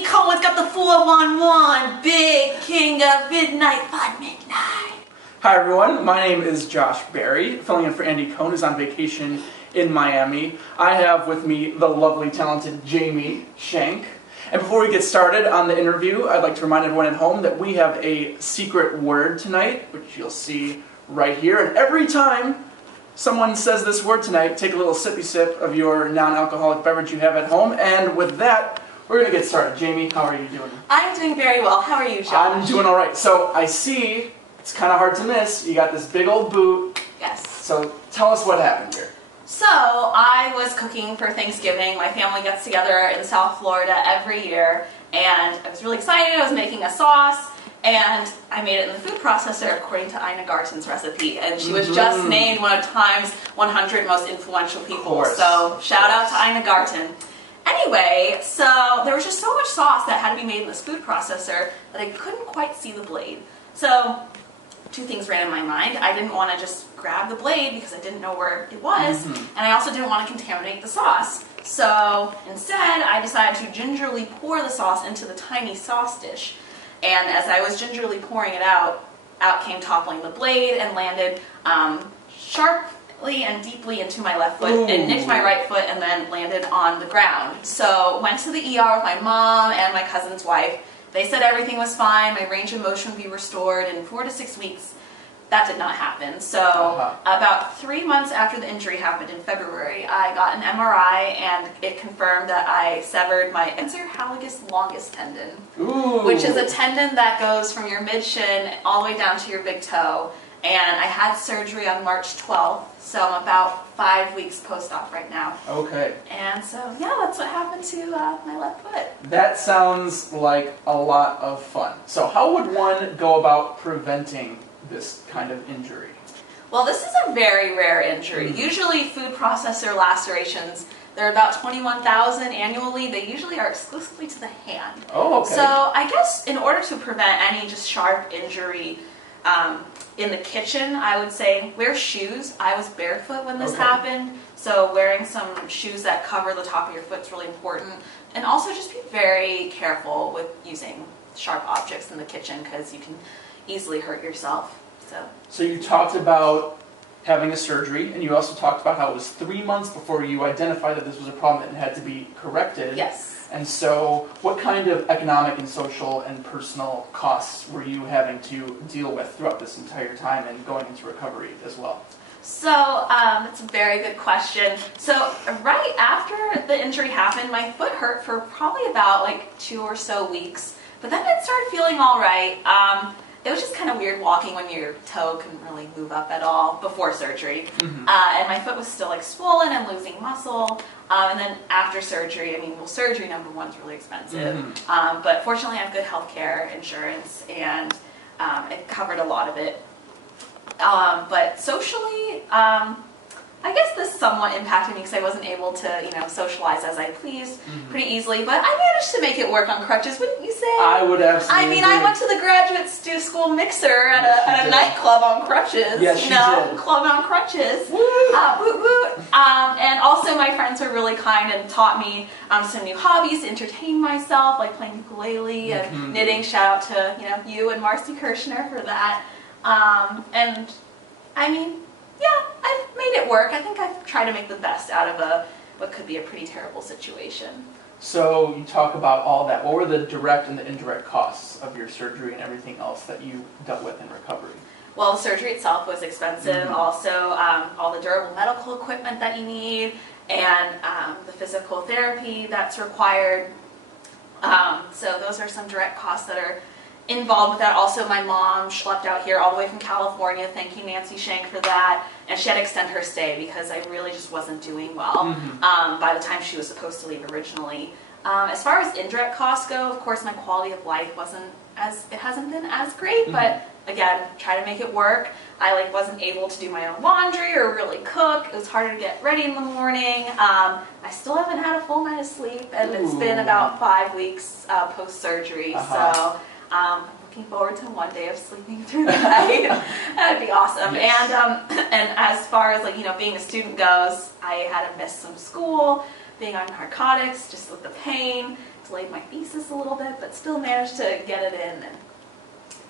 Andy Cohen's got the 411, big king of midnight fun midnight. Hi everyone, my name is Josh Berry, filling in for Andy Cohen, who's on vacation in Miami. I have with me the lovely, talented Jamie Schenk. And before we get started on the interview, I'd like to remind everyone at home that we have a secret word tonight, which you'll see right here. And every time someone says this word tonight, take a little sippy sip of your non-alcoholic beverage you have at home. And with that, we're going to get started. Jamie, how are you doing? I'm doing very well. How are you, Josh? I'm doing all right. So I see, it's kind of hard to miss, you got this big old boot. Yes. So tell us what happened here. So I was cooking for Thanksgiving. My family gets together in South Florida every year, and I was really excited. I was making a sauce, and I made it in the food processor according to Ina Garten's recipe, and she was just named one of Time's 100 most influential people. So shout out to Ina Garten. Anyway, so there was just so much sauce that had to be made in this food processor that I couldn't quite see the blade. So two things ran in my mind. I didn't want to just grab the blade because I didn't know where it was, and I also didn't want to contaminate the sauce. So instead, I decided to gingerly pour the sauce into the tiny sauce dish. And as I was gingerly pouring it out came toppling the blade and landed sharply and deeply into my left foot and nicked my right foot and then landed on the ground. So went to the ER with my mom and my cousin's wife. They said everything was fine, my range of motion would be restored in 4 to 6 weeks. That did not happen. So about 3 months after the injury happened in February, I got an MRI and it confirmed that I severed my anterior hallucis longus tendon, which is a tendon that goes from your mid-shin all the way down to your big toe. And I had surgery on March 12th, so I'm about 5 weeks post-op right now. Okay. And so, yeah, that's what happened to my left foot. That sounds like a lot of fun. So how would one go about preventing this kind of injury? Well, this is a very rare injury. Usually food processor lacerations, there are about 21,000 annually. They usually are exclusively to the hand. Oh, okay. So I guess in order to prevent any just sharp injury in the kitchen, I would say wear shoes. I was barefoot when this happened, so wearing some shoes that cover the top of your foot is really important. And also just be very careful with using sharp objects in the kitchen because you can easily hurt yourself. So you talked about having a surgery, and you also talked about how it was 3 months before you identified that this was a problem and had to be corrected. Yes. And so what kind of economic and social and personal costs were you having to deal with throughout this entire time and going into recovery as well? So that's a very good question. So right after the injury happened, my foot hurt for probably about like 2 or so weeks, but then it started feeling all right. It was just kind of weird walking when your toe couldn't really move up at all before surgery. And my foot was still like swollen and losing muscle. And then after surgery, I mean, well, surgery number one is really expensive. But fortunately I have good health care insurance and it covered a lot of it. But socially, I guess this somewhat impacted me because I wasn't able to, socialize as I pleased pretty easily. But I managed to make it work on crutches, wouldn't you say? I would absolutely. I mean, I went to the graduate school mixer at a nightclub on crutches. Yes, you did. Club on crutches. Woot woot. And also, my friends were really kind and taught me some new hobbies to entertain myself, like playing ukulele and knitting. Shout out to you and Marcy Kirshner for that. And I mean, yeah, I've made it work. I think I've tried to make the best out of what could be a pretty terrible situation. So you talk about all that. What were the direct and the indirect costs of your surgery and everything else that you dealt with in recovery? Well, the surgery itself was expensive. Also, all the durable medical equipment that you need and the physical therapy that's required. So those are some direct costs that are involved with that. Also, my mom schlepped out here all the way from California. Thank you, Nancy Schenk, for that. And she had to extend her stay because I really just wasn't doing well by the time she was supposed to leave originally. As far as indirect costs go, of course, my quality of life hasn't been as great, but again, try to make it work. I wasn't able to do my own laundry or really cook. It was harder to get ready in the morning. I still haven't had a full night of sleep, and it's been about 5 weeks post-surgery. So I'm looking forward to one day of sleeping through the night. That'd be awesome. Yes. And as far as being a student goes, I had to miss some school, being on narcotics, just with the pain. delayed my thesis a little bit, but still managed to get it in and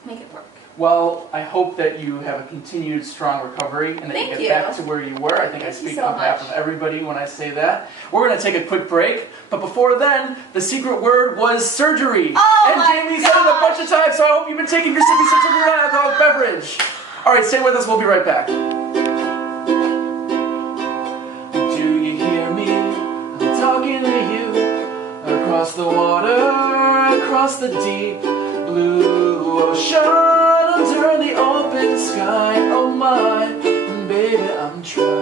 make it work. Well, I hope that you have a continued strong recovery and that you get back to where you were. I think I speak on behalf of everybody when I say that. We're going to take a quick break, but before then, the secret word was surgery. Oh, and Jamie said it a bunch of times, so I hope you've been taking your sippy sips of your non-alcoholic beverage. All right, stay with us. We'll be right back. Do you hear me? I'm talking to you across the water, across the deep blue ocean, under the open sky. Oh my, baby, I'm trying.